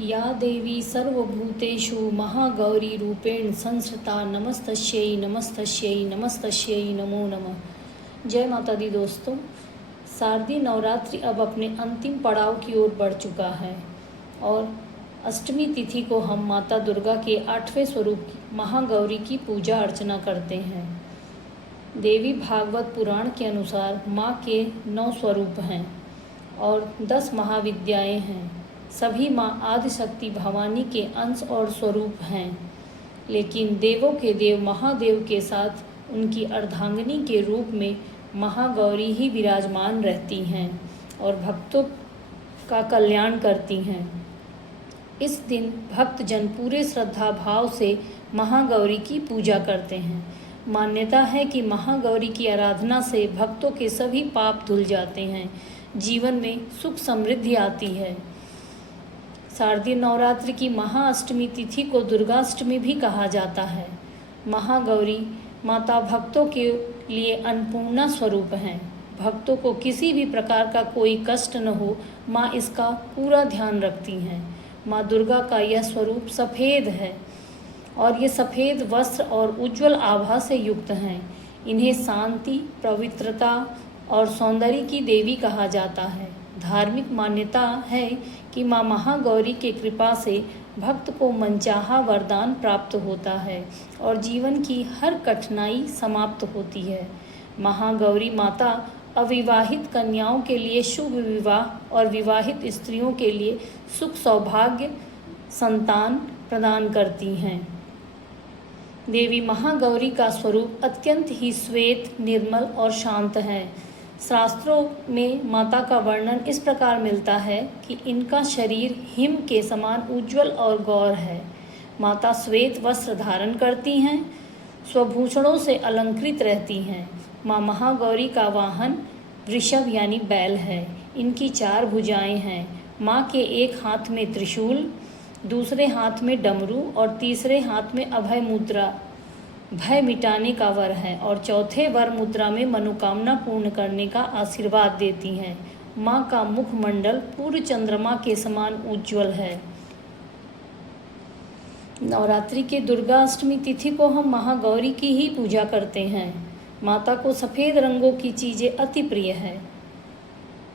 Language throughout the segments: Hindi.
या देवी सर्वभूतेषु महागौरी रूपेण संस्थिता नमस्तस्यै नमस्तस्यै नमस्तस्यै नमो नमः। जय माता दी दोस्तों, शारदीय नवरात्रि अब अपने अंतिम पड़ाव की ओर बढ़ चुका है और अष्टमी तिथि को हम माता दुर्गा के 8वें स्वरूप महागौरी की पूजा अर्चना करते हैं। देवी भागवत पुराण के अनुसार माँ के 9 स्वरूप हैं और 10 महाविद्याएं हैं। सभी माँ आदिशक्ति भवानी के अंश और स्वरूप हैं, लेकिन देवों के देव महादेव के साथ उनकी अर्धांगिनी के रूप में महागौरी ही विराजमान रहती हैं और भक्तों का कल्याण करती हैं। इस दिन भक्तजन पूरे श्रद्धा भाव से महागौरी की पूजा करते हैं। मान्यता है कि महागौरी की आराधना से भक्तों के सभी पाप धुल जाते हैं, जीवन में सुख समृद्धि आती है। शारदीय नवरात्रि की महाअष्टमी तिथि को दुर्गाष्टमी भी कहा जाता है। महागौरी माता भक्तों के लिए अन्नपूर्णा स्वरूप हैं। भक्तों को किसी भी प्रकार का कोई कष्ट न हो, माँ इसका पूरा ध्यान रखती हैं। माँ दुर्गा का यह स्वरूप सफ़ेद है और ये सफ़ेद वस्त्र और उज्जवल आभा से युक्त हैं। इन्हें शांति, पवित्रता और सौंदर्य की देवी कहा जाता है। धार्मिक मान्यता है कि माँ महागौरी के कृपा से भक्त को मनचाहा वरदान प्राप्त होता है और जीवन की हर कठिनाई समाप्त होती है। महागौरी माता अविवाहित कन्याओं के लिए शुभ विवाह और विवाहित स्त्रियों के लिए सुख सौभाग्य संतान प्रदान करती हैं। देवी महागौरी का स्वरूप अत्यंत ही श्वेत, निर्मल और शांत है। शास्त्रों में माता का वर्णन इस प्रकार मिलता है कि इनका शरीर हिम के समान उज्जवल और गौर है। माता श्वेत वस्त्र धारण करती हैं, स्वभूषणों से अलंकृत रहती हैं। माँ महागौरी का वाहन वृषभ यानी बैल है। इनकी 4 भुजाएं हैं। माँ के एक हाथ में त्रिशूल, दूसरे हाथ में डमरू और तीसरे हाथ में अभय मुद्रा भय मिटाने का वर है और चौथे वर मुद्रा में मनोकामना पूर्ण करने का आशीर्वाद देती हैं। माँ का मुखमंडल पूर्ण चंद्रमा के समान उज्जवल है। नवरात्रि के दुर्गा अष्टमी तिथि को हम महागौरी की ही पूजा करते हैं। माता को सफ़ेद रंगों की चीज़ें अति प्रिय है।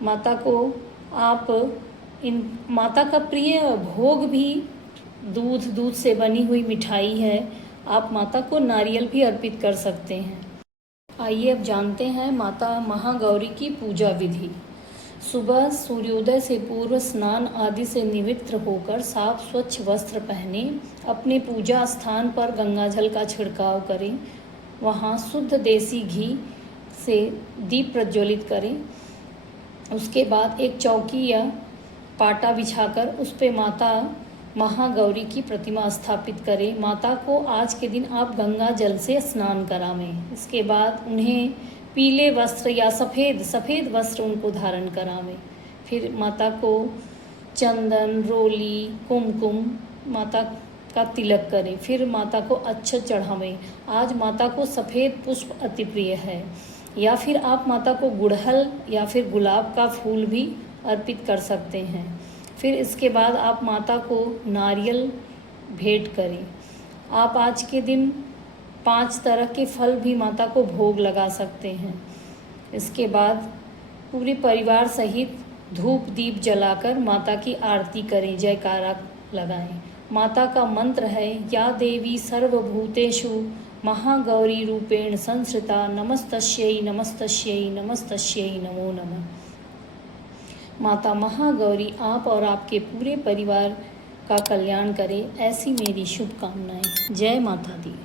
माता का प्रिय भोग भी दूध से बनी हुई मिठाई है। आप माता को नारियल भी अर्पित कर सकते हैं। आइए अब जानते हैं माता महागौरी की पूजा विधि। सुबह सूर्योदय से पूर्व स्नान आदि से निवृत्त होकर साफ स्वच्छ वस्त्र पहने अपने पूजा स्थान पर गंगाजल का छिड़काव करें। वहाँ शुद्ध देसी घी से दीप प्रज्वलित करें। उसके बाद एक चौकी या पाटा बिछाकर उस पर माता महागौरी की प्रतिमा स्थापित करें। माता को आज के दिन आप गंगा जल से स्नान करावें। इसके बाद उन्हें पीले वस्त्र या सफ़ेद वस्त्र उनको धारण करावें। फिर माता को चंदन, रोली, कुमकुम माता का तिलक करें। फिर माता को अच्छत चढ़ावें। आज माता को सफ़ेद पुष्प अति प्रिय है, या फिर आप माता को गुड़हल या फिर गुलाब का फूल भी अर्पित कर सकते हैं। फिर इसके बाद आप माता को नारियल भेंट करें। आप आज के दिन 5 तरह के फल भी माता को भोग लगा सकते हैं। इसके बाद पूरे परिवार सहित धूप दीप जलाकर माता की आरती करें, जयकारा लगाएं। माता का मंत्र है, या देवी सर्वभूतेषु महागौरी रूपेण संस्थिता नमस्तस्यै नमस्तस्यै नमस्तस्यै नमो नमः। माता महागौरी आप और आपके पूरे परिवार का कल्याण करे, ऐसी मेरी शुभकामनाएं। जय माता दी।